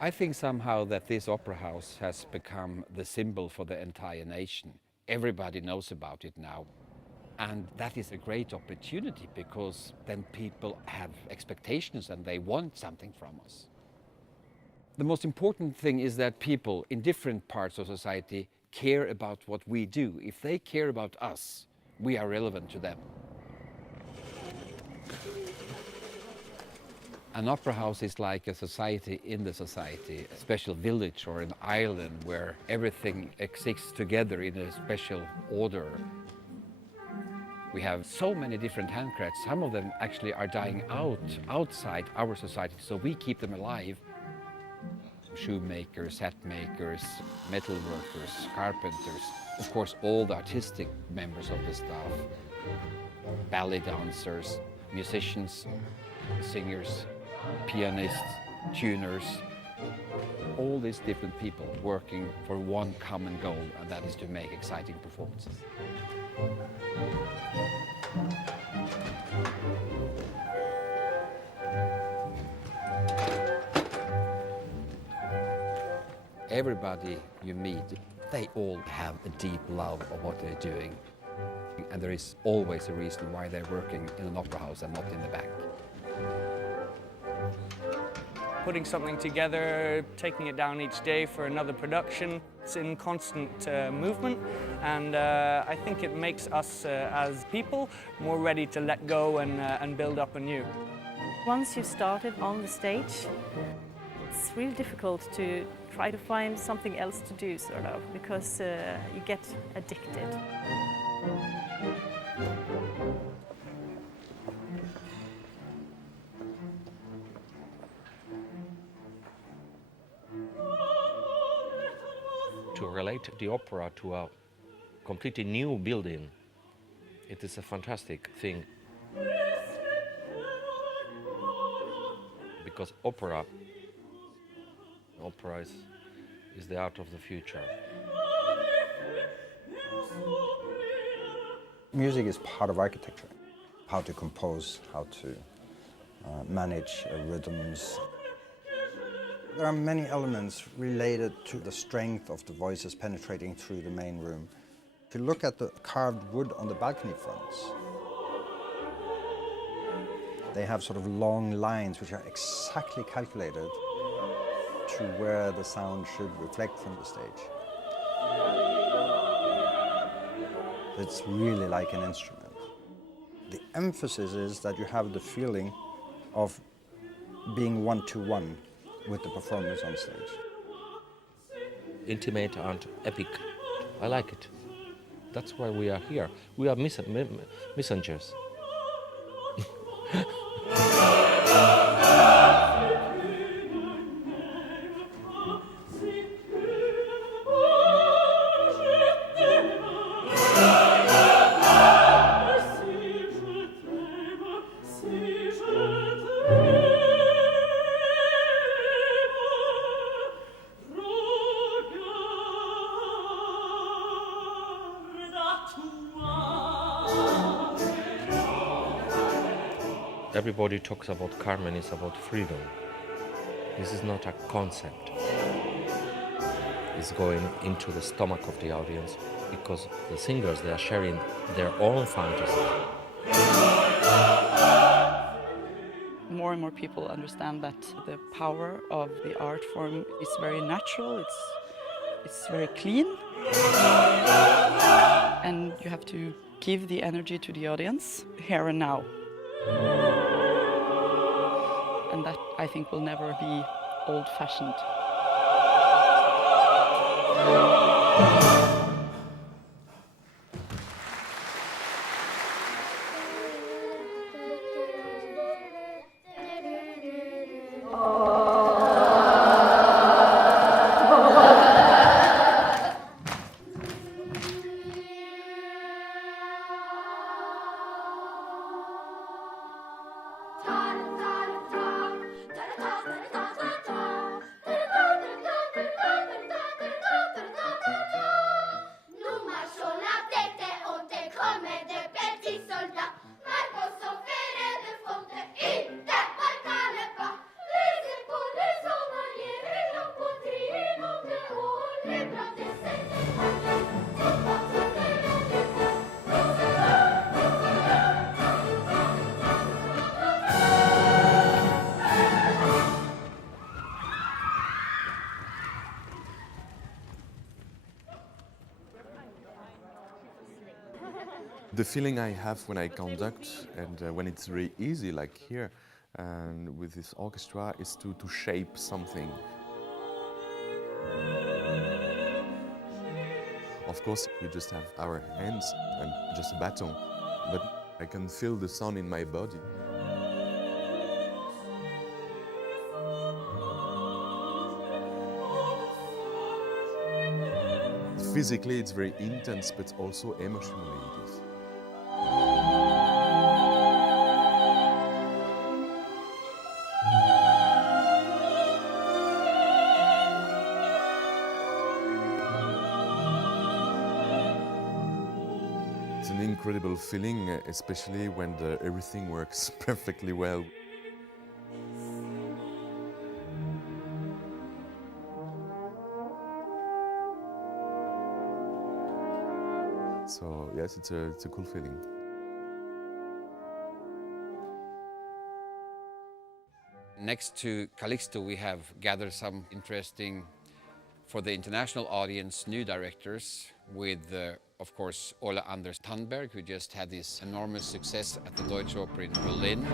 I think somehow that this opera house has become the symbol for the entire nation. Everybody knows about it now. And that is a great opportunity because then people have expectations and they want something from us. The most important thing is that people in different parts of society care about what we do. If they care about us, we are relevant to them. An opera house is like a society in the society, a special village or an island where everything exists together in a special order. We have so many different handcrafts. Some of them actually are dying out outside our society, so we keep them alive. Shoemakers, hat makers, metal workers, carpenters, of course all the artistic members of the staff, ballet dancers, musicians, singers, pianists, tuners, all these different people working for one common goal, and that is to make exciting performances. Everybody you meet, they all have a deep love of what they're doing. And there is always a reason why they're working in an opera house and not in the back. Putting something together, taking it down each day for another production, it's in constant movement, and I think it makes us as people more ready to let go and build up anew. Once you've started on the stage, it's really difficult to try to find something else to do, sort of, because you get addicted. To relate the opera to a completely new building, it is a fantastic thing. Because opera is the art of the future. Music is part of architecture. How to compose, how to manage rhythms. There are many elements related to the strength of the voices penetrating through the main room. If you look at the carved wood on the balcony fronts, they have sort of long lines which are exactly calculated to where the sound should reflect from the stage. It's really like an instrument. The emphasis is that you have the feeling of being one-to-one with the performance on stage. Intimate and epic. I like it. That's why we are here. We are messengers. Everybody talks about Carmen is about freedom. This is not a concept. It's going into the stomach of the audience because the singers, they are sharing their own fantasy. More and more people understand that the power of the art form is very natural, it's very clean. And you have to give the energy to the audience here and now. And that, I think, will never be old-fashioned. Inte, man kan det bara. Lyser The feeling I have when I conduct and when it's very easy, like here, and with this orchestra, is to shape something. Of course, we just have our hands and just a baton, but I can feel the sound in my body. Physically, it's very intense, but also emotionally it is. It's an incredible feeling, especially when everything works perfectly well. So yes, it's a cool feeling. Next to Calixto, we have gathered some interesting, for the international audience, new directors with, of course, Ole Anders Tandberg, who just had this enormous success at the Deutsche Oper in Berlin.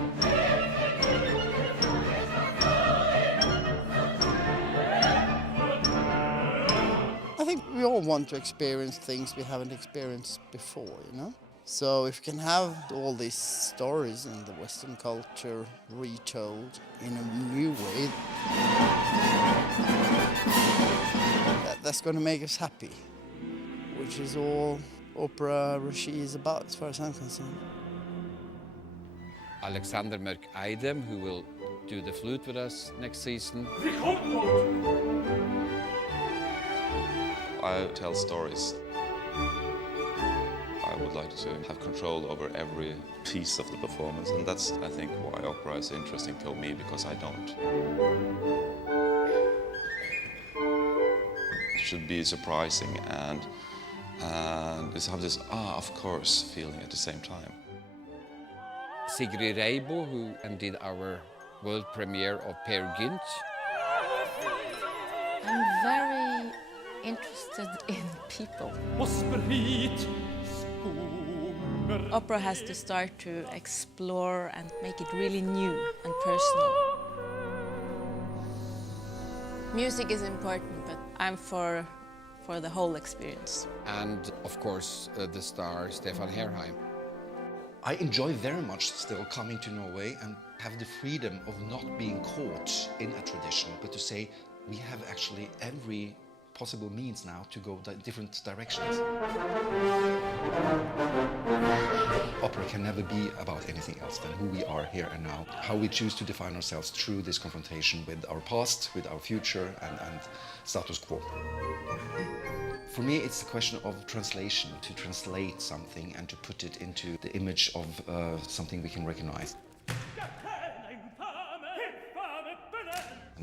I think we all want to experience things we haven't experienced before, you know? So if you can have all these stories in the Western culture retold in a new way, that's going to make us happy, which is all opera regie is about, as far as I'm concerned. Alexander Mørk-Eidem, who will do the flute with us next season. I tell stories. I would like to have control over every piece of the performance, and that's, I think, why opera is interesting for me, because I don't. It should be surprising and have this of course feeling at the same time. Sigrid Reibo, who did our world premiere of Peer Gynt. I'm very interested in people. Opera has to start to explore and make it really new and personal. Music is important, but I'm for the whole experience. And, of course, the star Stefan Herheim. I enjoy very much still coming to Norway and have the freedom of not being caught in a tradition, but to say we have actually every possible means now to go different directions. Opera can never be about anything else than who we are here and now, how we choose to define ourselves through this confrontation with our past, with our future and status quo. For me, it's a question of translation, to translate something and to put it into the image of something we can recognize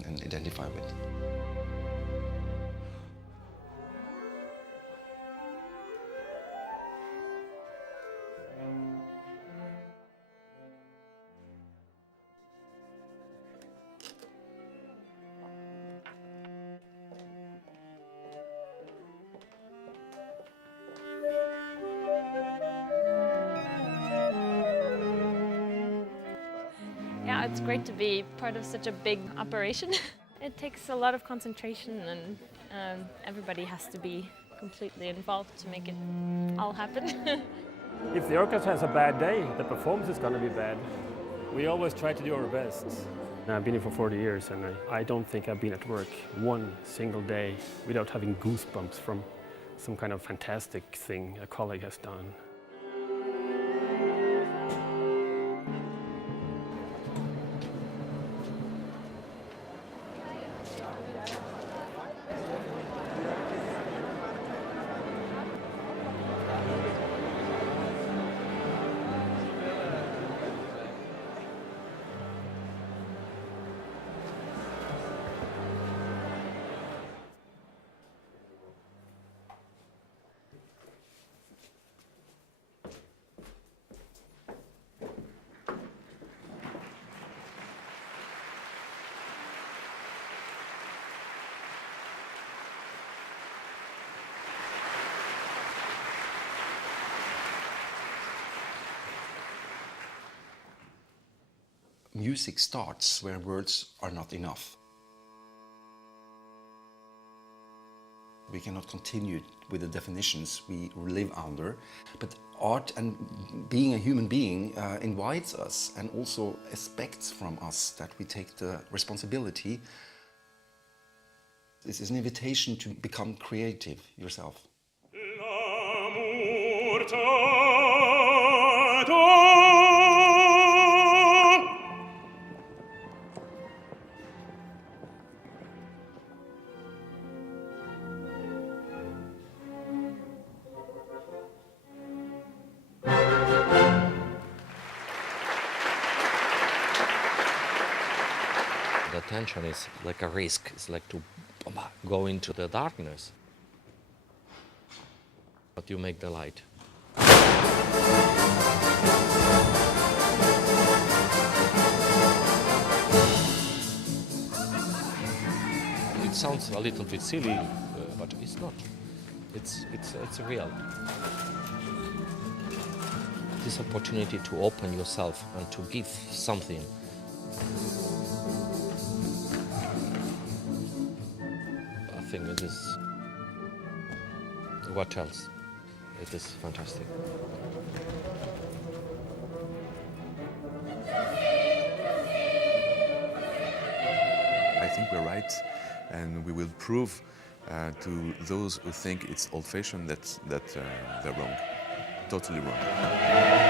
and identify with. Yeah, it's great to be part of such a big operation. It takes a lot of concentration and everybody has to be completely involved to make it all happen. If the orchestra has a bad day, the performance is going to be bad. We always try to do our best. I've been here for 40 years and I don't think I've been at work one single day without having goosebumps from some kind of fantastic thing a colleague has done. music starts where words are not enough. We cannot continue with the definitions we live under, but art and being a human being invites us and also expects from us that we take the responsibility. This is an invitation to become creative yourself. The tension is like a risk. It's like to go into the darkness. But you make the light. It sounds a little bit silly, but it's not. It's real. This opportunity to open yourself and to give something. I think it is. What else? It is fantastic. I think we're right, and we will prove to those who think it's old-fashioned that they're wrong, totally wrong.